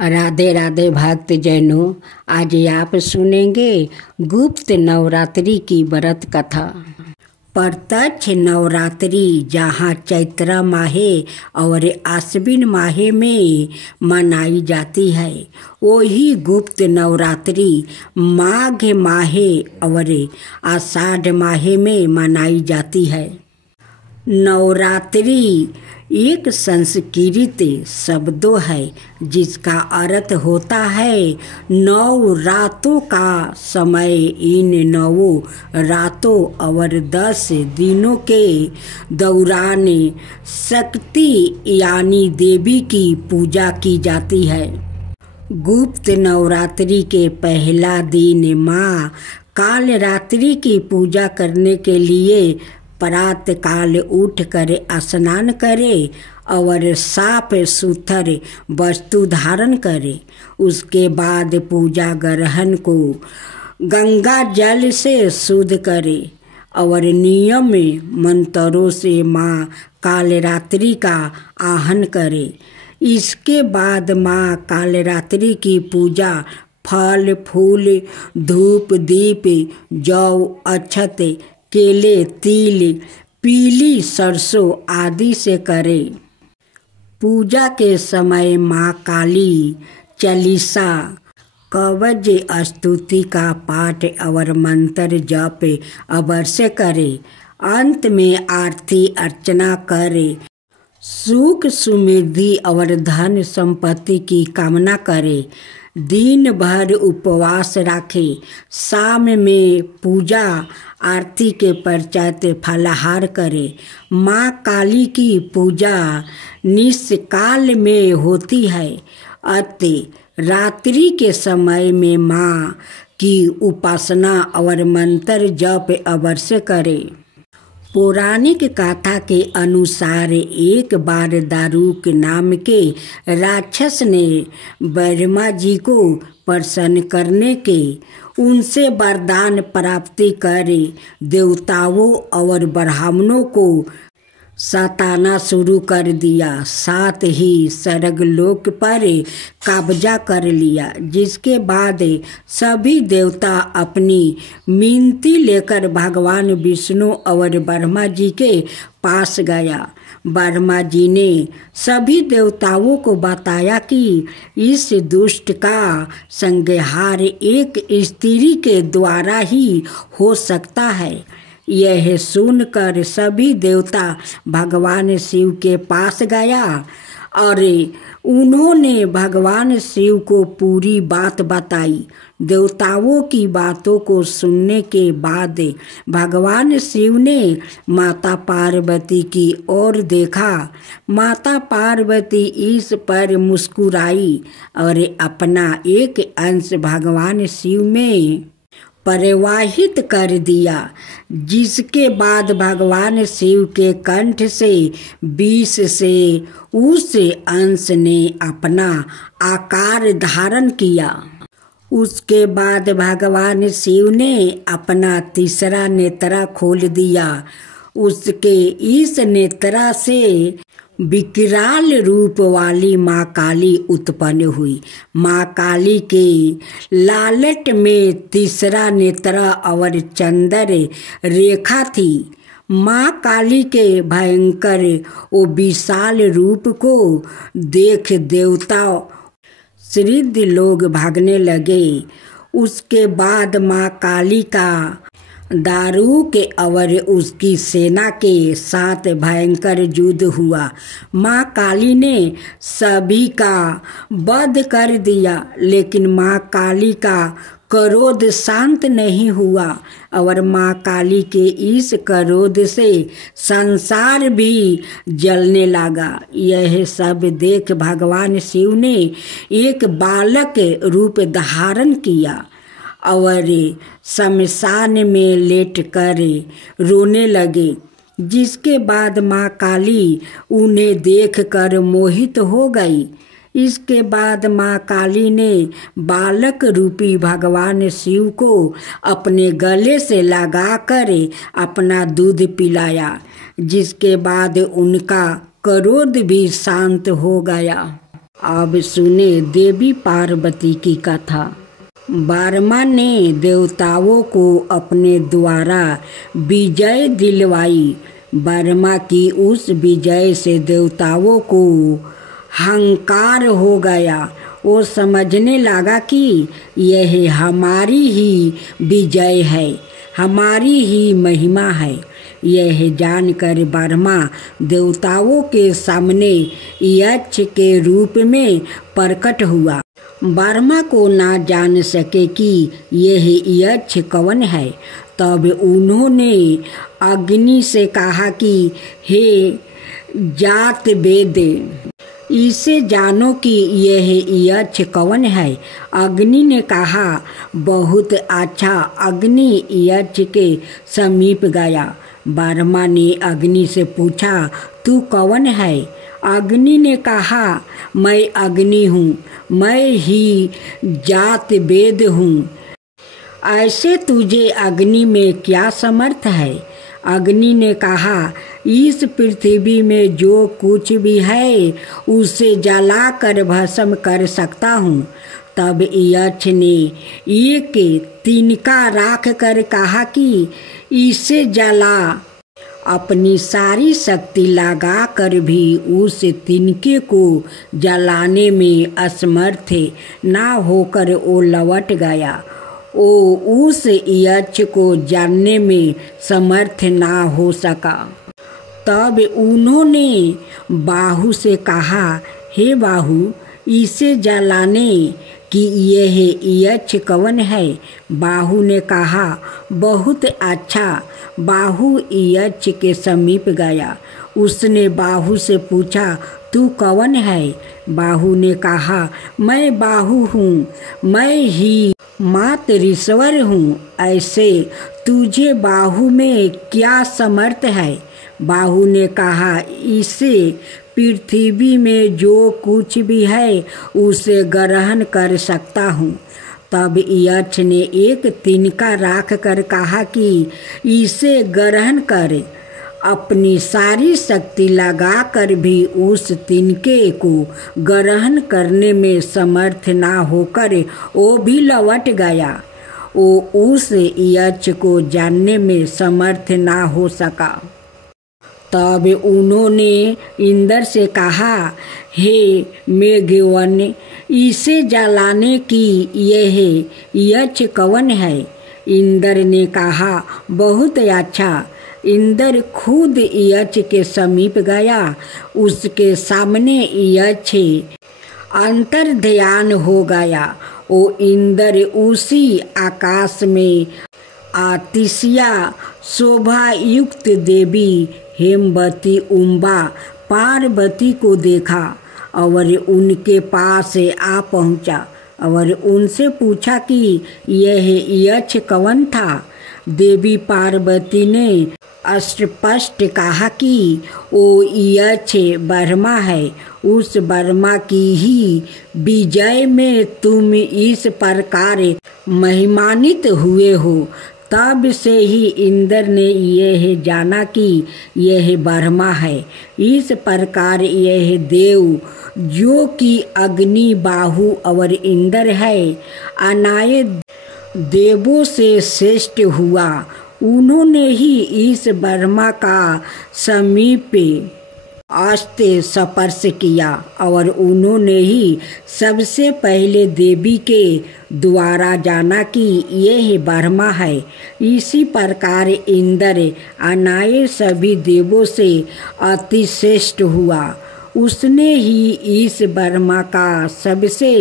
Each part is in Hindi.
राधे राधे भक्त जैनों, आज आप सुनेंगे गुप्त नवरात्रि की व्रत कथा। प्रत्यक्ष नवरात्रि जहाँ चैत्र माहे और आश्विन माहे में मनाई जाती है, वही गुप्त नवरात्रि माघ माहे और आषाढ़ माहे में मनाई जाती है। नवरात्रि एक संस्कृत शब्दों है जिसका अर्थ होता है 9 रातों का समय। इन 9 रातों और 10 दिनों के दौरान शक्ति यानी देवी की पूजा की जाती है। गुप्त नवरात्रि के पहला दिन माँ कालरात्रि की पूजा करने के लिए प्रातः काल उठ कर स्नान करे और साफ सुथरे वस्तु धारण करे। उसके बाद पूजा ग्रहण को गंगा जल से शुद्ध करे और नियम मंत्रों से माँ कालरात्रि का आह्वान करे। इसके बाद माँ कालरात्रि की पूजा फल फूल धूप दीप जौ अक्षत केले तिल पीली सरसों आदि से करे। पूजा के समय माँ काली चालीसा कवच स्तुति का पाठ और मंत्र जप अवश्य करे। अंत में आरती अर्चना करे। सुख समृद्धि और धन संपत्ति की कामना करे। दिन भर उपवास रखे। शाम में पूजा आरती के पश्चात फलाहार करे। माँ काली की पूजा निशकाल में होती है। अतः रात्रि के समय में माँ की उपासना और मंत्र जप अवश्य करे। पौराणिक कथा के अनुसार एक बार दारुक नाम के राक्षस ने ब्रह्मा जी को प्रसन्न करने के उनसे वरदान प्राप्ति करे देवताओं और ब्राह्मणों को सताना शुरू कर दिया। साथ ही स्वर्गलोक पर कब्जा कर लिया। जिसके बाद सभी देवता अपनी मिनती लेकर भगवान विष्णु और ब्रह्मा जी के पास गया। ब्रह्मा जी ने सभी देवताओं को बताया कि इस दुष्ट का संहार एक स्त्री के द्वारा ही हो सकता है। यह सुनकर सभी देवता भगवान शिव के पास गया और उन्होंने भगवान शिव को पूरी बात बताई। देवताओं की बातों को सुनने के बाद भगवान शिव ने माता पार्वती की ओर देखा। माता पार्वती इस पर मुस्कुराई और अपना एक अंश भगवान शिव में प्रवाहित कर दिया। जिसके बाद भगवान शिव के कंठ से विष से उस अंश ने अपना आकार धारण किया। उसके बाद भगवान शिव ने अपना तीसरा नेत्र खोल दिया। उसके इस नेत्र से विकराल रूप वाली माँ काली उत्पन्न हुई। माँ काली के लालट में तीसरा नेत्र और चंद्र रेखा थी। माँ काली के भयंकर वो विशाल रूप को देख देवता सिद्ध लोग भागने लगे। उसके बाद माँ काली का दारुक और उसकी सेना के साथ भयंकर युद्ध हुआ। माँ काली ने सभी का वध कर दिया, लेकिन माँ काली का क्रोध शांत नहीं हुआ और माँ काली के इस क्रोध से संसार भी जलने लगा। यह सब देख भगवान शिव ने एक बालक रूप धारण किया और शमशान में लेट कर रोने लगे। जिसके बाद माँ काली उन्हें देखकर मोहित हो गई। इसके बाद माँ काली ने बालक रूपी भगवान शिव को अपने गले से लगाकर अपना दूध पिलाया। जिसके बाद उनका क्रोध भी शांत हो गया। अब सुने देवी पार्वती की कथा। बर्मा ने देवताओं को अपने द्वारा विजय दिलवाई। बर्मा की उस विजय से देवताओं को हंकार हो गया। वो समझने लगा कि यह हमारी ही विजय है, हमारी ही महिमा है। यह जानकर बर्मा देवताओं के सामने यक्ष के रूप में प्रकट हुआ। बर्मा को ना जान सके कि यह यक्ष कौन है। तब उन्होंने अग्नि से कहा कि हे जात वेद, इसे जानो कि यह यक्ष कौन है। अग्नि ने कहा, बहुत अच्छा। अग्नि यक्ष के समीप गया। बर्मा ने अग्नि से पूछा, तू कौन है? अग्नि ने कहा, मैं अग्नि हूँ, मैं ही जात वेद हूँ। ऐसे तुझे अग्नि में क्या समर्थ है? अग्नि ने कहा, इस पृथ्वी में जो कुछ भी है उसे जलाकर भस्म कर सकता हूँ। तब यक्ष ने एक तिनका राख कर कहा कि इसे जला। अपनी सारी शक्ति लगा कर भी उस तिनके को जलाने में असमर्थ ना होकर वो लौट गया। वो उस यक्ष को जानने में समर्थ ना हो सका। तब उन्होंने बाहु से कहा, हे बाहु, इसे जलाने कि यह यक्ष कौन है? बाहु ने कहा, बहुत अच्छा। बाहु यक्ष के समीप गया। उसने बाहु से पूछा, तू कौन है? बाहु ने कहा, मैं बाहु हूँ, मैं ही मातरीश्वर हूँ। ऐसे तुझे बाहु में क्या समर्थ है? बाहु ने कहा, इसे पृथ्वी में जो कुछ भी है उसे ग्रहण कर सकता हूँ। तब यक्ष ने एक तिनका राख कर कहा कि इसे ग्रहण कर। अपनी सारी शक्ति लगा कर भी उस तिनके को ग्रहण करने में समर्थ ना होकर वो भी लौट गया। वो उस यक्ष को जानने में समर्थ ना हो सका। तब उन्होंने इंद्र से कहा, हे मेघवन, इसे जलाने की यह यक्ष कौन है? इंद्र ने कहा, बहुत अच्छा। इंद्र खुद यक्ष के समीप गया। उसके सामने यक्ष अंतर्ध्यान हो गया। वो इंद्र उसी आकाश में आतिशिया शोभा युक्त देवी हेमवती उम्बा पार्वती को देखा और उनके पास आ पहुँचा और उनसे पूछा कि यह यक्ष कौन था। देवी पार्वती ने स्पष्ट कहा कि वो यक्ष बर्मा है। उस बर्मा की ही विजय में तुम इस प्रकार महिमान्वित हुए हो। तब से ही इंद्र ने यह जाना कि यह बर्मा है। इस प्रकार यह देव जो कि अग्नि, बाहु और इंद्र है, अनाय देवों से श्रेष्ठ हुआ। उन्होंने ही इस बर्मा का समीप अस्त्र स्पर्श किया और उन्होंने ही सबसे पहले देवी के द्वारा जाना कि यह बर्मा है। इसी प्रकार इंद्र अनाय सभी देवों से अति श्रेष्ठ हुआ। उसने ही इस बर्मा का सबसे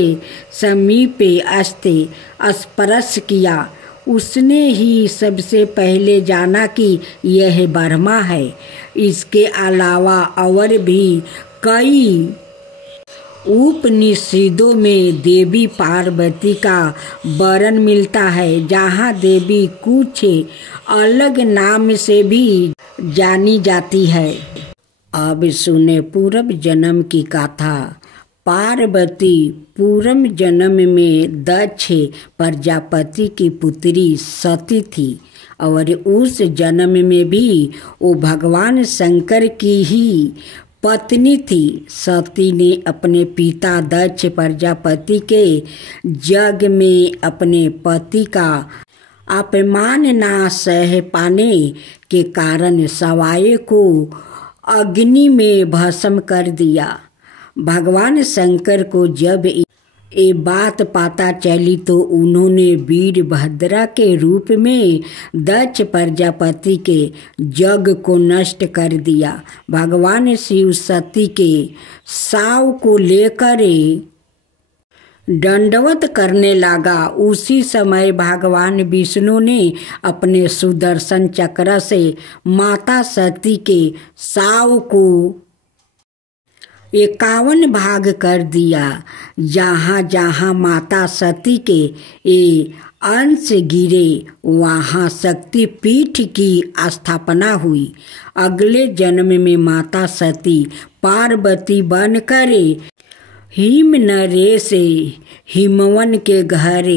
समीप अस्त्र स्पर्श किया। उसने ही सबसे पहले जाना कि यह बर्मा है। इसके अलावा और भी कई उपनिषदों में देवी पार्वती का वर्णन मिलता है, जहाँ देवी कुछ अलग नाम से भी जानी जाती है। अब सुने पूर्व जन्म की कथा। पार्वती पूर्व जन्म में दक्ष प्रजापति की पुत्री सती थी और उस जन्म में भी वो भगवान शंकर की ही पत्नी थी। सती ने अपने पिता दक्ष प्रजापति के यज्ञ में अपने पति का अपमान ना सह पाने के कारण सवाए को अग्नि में भस्म कर दिया। भगवान शंकर को जब ये बात पता चली तो उन्होंने वीरभद्रा के रूप में दक्ष प्रजापति के यज्ञ को नष्ट कर दिया। भगवान शिव सती के शव को लेकर दंडवत करने लगा। उसी समय भगवान विष्णु ने अपने सुदर्शन चक्र से माता सती के शव को 51 भाग कर दिया। जहाँ जहाँ माता सती के ये अंश गिरे वहाँ शक्ति पीठ की स्थापना हुई। अगले जन्म में माता सती पार्वती बनकर हिम नरेश हिमवन के घर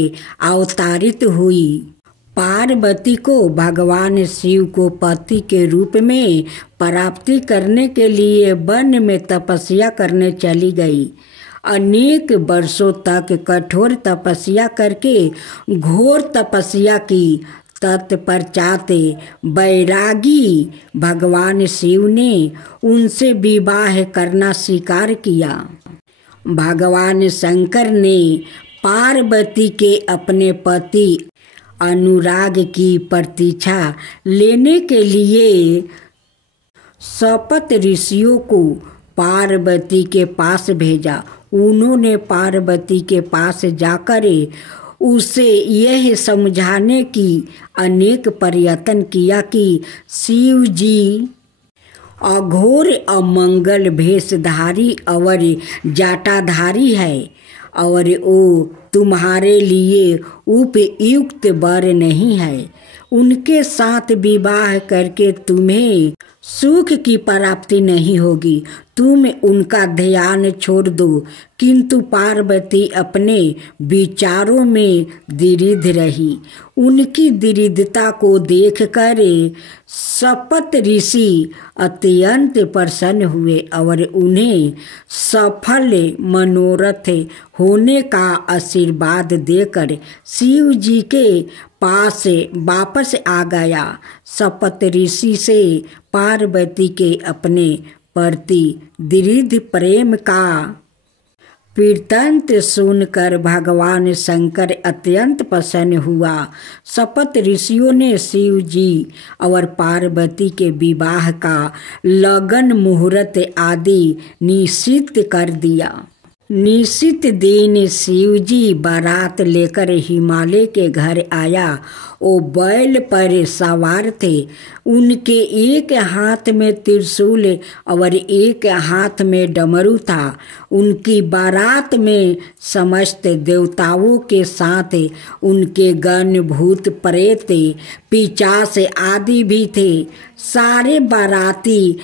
अवतारित हुई। पार्वती को भगवान शिव को पति के रूप में प्राप्ति करने के लिए वन में तपस्या करने चली गई। अनेक वर्षों तक कठोर तपस्या करके घोर तपस्या की। तत्पश्चात बैरागी भगवान शिव ने उनसे विवाह करना स्वीकार किया। भगवान शंकर ने पार्वती के अपने पति अनुराग की प्रतीक्षा लेने के लिए सप्त ऋषियों को पार्वती के पास भेजा। उन्होंने पार्वती के पास जाकर उसे यह समझाने की अनेक प्रयत्न किया कि शिव जी अघोर अमंगल भेषधारी और जाटाधारी है और वो तुम्हारे लिए उपयुक्त वर नहीं है। उनके साथ विवाह करके तुम्हें सुख की प्राप्ति नहीं होगी। तुम उनका ध्यान छोड़ दो। किंतु पार्वती अपने विचारों में दृढ़ रही। उनकी दृढ़ता को देखकर सप्त ऋषि अत्यंत प्रसन्न हुए और उन्हें सफल मनोरथ होने का आशीर्वाद देकर शिव जी के पास वापस आ गया। सप्त ऋषि से पार्वती के अपने प्रति दृढ़ प्रेम का वृत्तांत सुनकर भगवान शंकर अत्यंत प्रसन्न हुआ। सप्त ऋषियों ने शिव जी और पार्वती के विवाह का लगन मुहूर्त आदि निश्चित कर दिया। निश्चित दिन शिव जी बारात लेकर हिमालय के घर आया। वो बैल पर सवार थे। उनके एक हाथ में त्रिशूल और एक हाथ में डमरू था। उनकी बारात में समस्त देवताओं के साथ उनके गण भूत प्रेत पिशाच आदि भी थे। सारे बाराती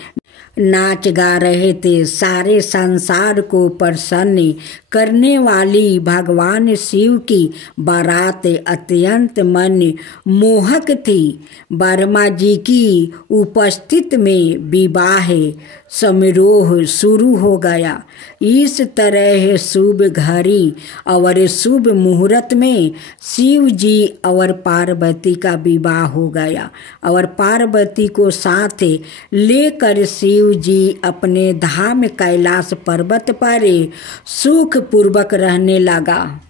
नाच गा रहे थे। सारे संसार को प्रसन्न करने वाली भगवान शिव की बारात अत्यंत मन मोहक थी। वर्मा जी की उपस्थित में विवाह समारोह शुरू हो गया। इस तरह शुभ घड़ी और शुभ मुहूर्त में शिव जी और पार्वती का विवाह हो गया और पार्वती को साथ लेकर शिव जी अपने धाम कैलाश पर्वत पर सुख पूर्वक रहने लगा।